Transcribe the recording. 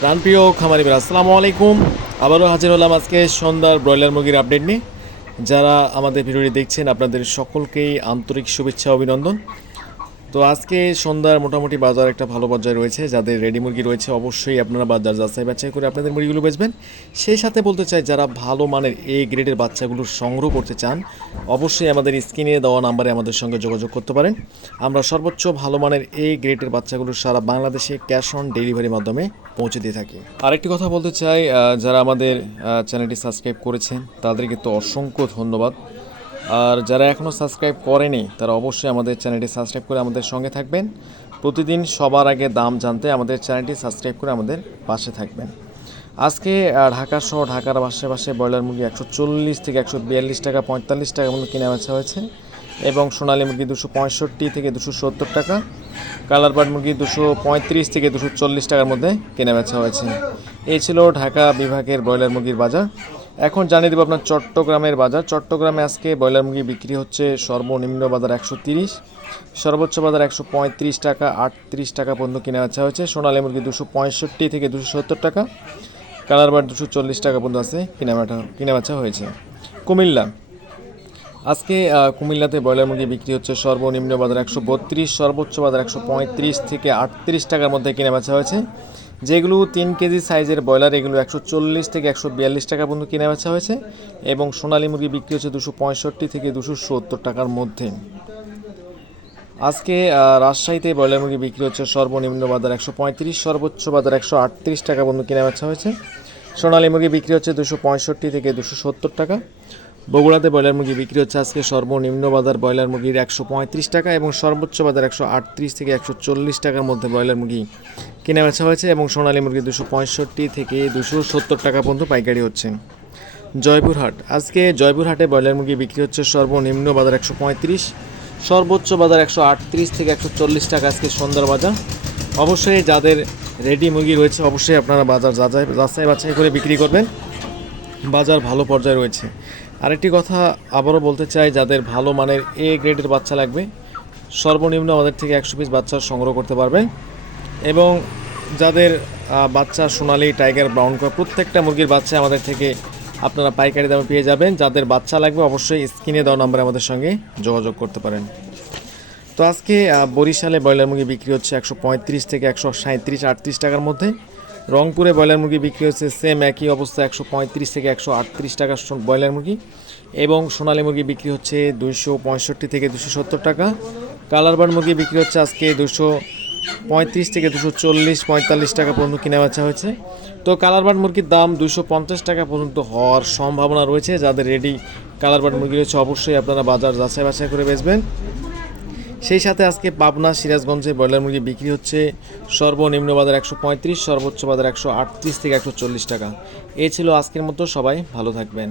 প্রাণপ্রিয় খামারিবের, আসসালামু আলাইকুম। আবারও হাজির হলাম আজকে সন্ধ্যার ব্রয়লার মুরগির আপডেট নিয়ে। যারা আমাদের ভিডিওটি দেখছেন, আপনাদের সকলকেই আন্তরিক শুভেচ্ছা, অভিনন্দন। তো আজকে সন্ধ্যার মোটামুটি বাজার একটা ভালো পর্যায়ে রয়েছে। যাদের রেডি মুরগি রয়েছে অবশ্যই আপনারা বাজার যাচাই বাছাই করে আপনাদের মুরগিগুলো বেচবেন। সেই সাথে বলতে চাই, যারা ভালো মানের এ গ্রেডের বাচ্চাগুলো সংগ্রহ করতে চান, অবশ্যই আমাদের স্ক্রিনে দেওয়া নাম্বারে আমাদের সঙ্গে যোগাযোগ করতে পারেন। আমরা সর্বোচ্চ ভালো মানের এ গ্রেডের বাচ্চাগুলো সারা বাংলাদেশে ক্যাশ অন ডেলিভারির মাধ্যমে পৌঁছে দিয়ে থাকি। আরেকটি কথা বলতে চাই যারা আমাদের চ্যানেলটি সাবস্ক্রাইব করেছেন, তাদেরকে তো অসংখ্য ধন্যবাদ। আর যারা এখনও সাবস্ক্রাইব করেনি, তারা অবশ্যই আমাদের চ্যানেলটি সাবস্ক্রাইব করে আমাদের সঙ্গে থাকবেন। প্রতিদিন সবার আগে দাম জানতে আমাদের চ্যানেলটি সাবস্ক্রাইব করে আমাদের পাশে থাকবেন। আজকে ঢাকা সহ ঢাকার আশেপাশে ব্রয়লার মুরগি একশো চল্লিশ থেকে একশো বিয়াল্লিশ টাকা, পঁয়তাল্লিশ টাকা মতো কেনা বেচা হয়েছে এবং সোনালী মুরগি দুশো পঁয়ষট্টি থেকে দুশো সত্তর টাকা কালার বার্ড মুরগি দুশো পঁয়ত্রিশ থেকে দুশো চল্লিশ টাকার মধ্যে কেনা বেচা হয়েছে। এই ছিল ঢাকা বিভাগের ব্রয়লার মুরগির বাজার। এখন জানিয়ে দেবো আপনার চট্টগ্রামের বাজার। চট্টগ্রামে আজকে ব্রয়লার মুরগি বিক্রি হচ্ছে সর্বনিম্ন বাজার একশো তিরিশ, সর্বোচ্চ বাজার একশো পঁয়ত্রিশ টাকা, আটত্রিশ টাকা পর্যন্ত কেনা বেচা হয়েছে। সোনালী মুরগি দুশো পঁয়ষট্টি থেকে দুশো সত্তর টাকা, কালার বার দুশো চল্লিশ টাকা পর্যন্ত আছে কেনাবেচা কেনাবেচা হয়েছে। কুমিল্লা। আজকে কুমিল্লাতে ব্রয়লার মুরগি বিক্রি হচ্ছে সর্বনিম্ন বাজার একশো বত্রিশ, সর্বোচ্চ বাজার একশো পঁয়ত্রিশ থেকে আটত্রিশ টাকার মধ্যে কেনা বেচা হয়েছে। যেগুলো তিন কেজি সাইজের ব্রয়লার, এগুলো একশো চল্লিশ থেকে একশো বিয়াল্লিশ টাকা পর্যন্ত কেনা বেচা হয়েছে এবং সোনালী মুরগি বিক্রি হচ্ছে দুশো পঁয়ষট্টি থেকে দুশো সত্তর টাকার মধ্যে। আজকে রাজশাহীতে ব্রয়লার মুরগি বিক্রি হচ্ছে সর্বনিম্ন বাজার একশো পঁয়ত্রিশ, সর্বোচ্চ বাজার একশো আটত্রিশ টাকা পর্যন্ত কেনা বেচা হয়েছে। সোনালী মুরগি বিক্রি হচ্ছে দুশো পঁয়ষট্টি থেকে দুশো সত্তর টাকা। বগুড়াতে ব্রয়লার মুরগি বিক্রি হচ্ছে আজকে সর্বনিম্ন বাজার ব্রয়লার মুরগির একশো পঁয়ত্রিশ টাকা এবং সর্বোচ্চ বাজার একশো আটত্রিশ থেকে একশো চল্লিশ টাকার মধ্যে ব্রয়লার মুরগি কেনা বেচা হয়েছে এবং সোনালী মুরগি দুশো পঁয়ষট্টি থেকে দুশো সত্তর টাকা পর্যন্ত পাইকারি হচ্ছে। জয়পুরহাট, আজকে জয়পুরহাটে ব্রয়লার মুরগি বিক্রি হচ্ছে সর্বনিম্ন বাজার একশো পঁয়ত্রিশ, সর্বোচ্চ বাজার একশো আটত্রিশ থেকে একশো চল্লিশ টাকা আজকে সন্ধ্যার বাজার। অবশ্যই যাদের রেডি মুরগি রয়েছে অবশ্যই আপনারা বাজার যাচাই যাচাই বাছাই করে বিক্রি করবেন। বাজার ভালো পর্যায়ে রয়েছে। আরেকটি কথা আবারও বলতে চাই, যাদের ভালো মানের এ গ্রেডের বাচ্চা লাগবে, সর্বনিম্ন আমাদের থেকে একশো পিস বাচ্চা সংগ্রহ করতে পারবে এবং যাদের বাচ্চা সোনালি, টাইগার, ব্রাউন করা প্রত্যেকটা মুরগির বাচ্চা আমাদের থেকে আপনারা পাইকারি দামে পেয়ে যাবেন। যাদের বাচ্চা লাগবে অবশ্যই স্ক্রিনে দেওয়া নম্বরে আমাদের সঙ্গে যোগাযোগ করতে পারেন। তো আজকে বরিশালে ব্রয়লার মুরগি বিক্রি হচ্ছে একশো পঁয়ত্রিশ থেকে একশো সাঁত্রিশ আটত্রিশ টাকার মধ্যে। রংপুরে ব্রয়লার মুরগি বিক্রি হচ্ছে সেম একই অবস্থা, একশো পঁয়ত্রিশ থেকে একশো আটত্রিশ টাকার সো- ব্রয়লার মুরগি। এবং সোনালি মুরগি বিক্রি হচ্ছে দুশো পঁয়ষট্টি থেকে দুশো সত্তর টাকা। কালার বার্ড মুরগি বিক্রি হচ্ছে আজকে দুশো পঁয়ত্রিশ থেকে দুশো চল্লিশ, পঁয়তাল্লিশ টাকা পর্যন্ত কিনা বেচা হয়েছে। তো কালার বার্ড মুরগির দাম দুশো পঞ্চাশ টাকা পর্যন্ত হওয়ার সম্ভাবনা রয়েছে। যাদের রেডি কালার বার্ড মুরগি রয়েছে, অবশ্যই আপনারা বাজার যাচাই বাছাই করে বেচবেন। সেই সাথে আজকে পাবনা, সিরাজগঞ্জে ব্রয়লার মুরগি বিক্রি হচ্ছে সর্বনিম্ন বাজার একশো পঁয়ত্রিশ, সর্বোচ্চ বাজার একশো আটত্রিশ থেকে একশো চল্লিশ টাকা। এ ছিল আজকের মতো, সবাই ভালো থাকবেন।